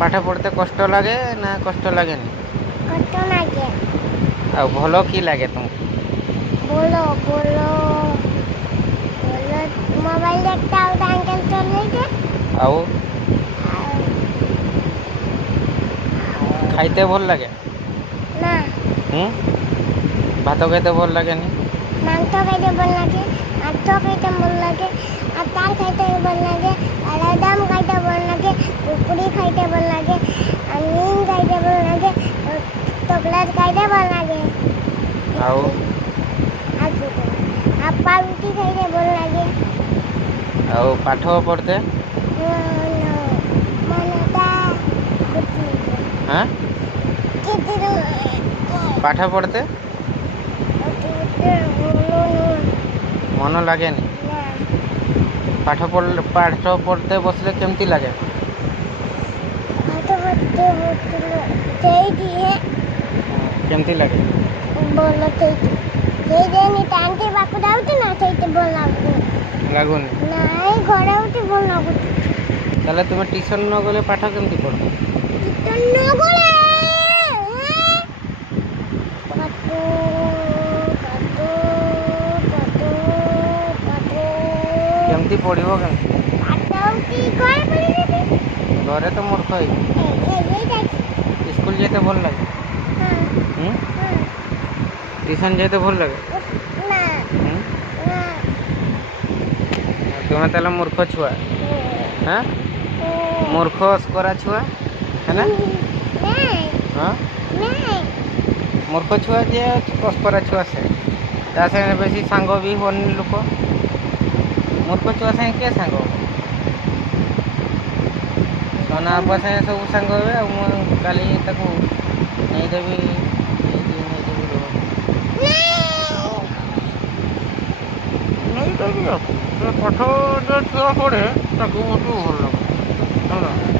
पाठ पढ़ते कष्ट लगे ना कष्ट लगे कष्ट लगे आ भलो की लगे तुमको बोलो बोलो बोलो मोबाइल देखता हूँ अंकल चले थे आओ खाइते भल लगे ना भात खाइते भल लगे नी मांस खाइते भल लगे माछ खाइते भल लगे अचार खाइते भल लगे आलूदम खाइते भल लगे कुकुड़ी खाइते भल लगे नीम खाइते भल लगे चॉकलेट खाइते भल लगे आओ आपा रुटी खाइते भल लगे आओ पाठ पढ़ते हाँ पाठ पढ़ते मन लगे नी पाठ पढ़ते बसले केमती लगे केमती लगे बोलो टाइम बाकू जाऊँ ना सही बोल लगुनि नहीं घर उठी बोल लगुच ताले तुम्हें ट्यूशन न गले पाठ केमती पढ़ केमती पढ़ो घरे तो मूर्ख स्कूल जाते भल लगे ट्यूशन जाते भल लगे तुम्हें ताले मूर्ख छुआ हाँ मूर्ख अस्करा छुआ है ना हाँ मूर्ख छुआ जे अस्करा छुआ से बेसी सांग भी होनी लोक मूर्ख छुआ से किए सांग सोना आपा से सब सांग हे काली नहीं देवी नहीं देवी पाठ जो छुआ पढ़े भल लगे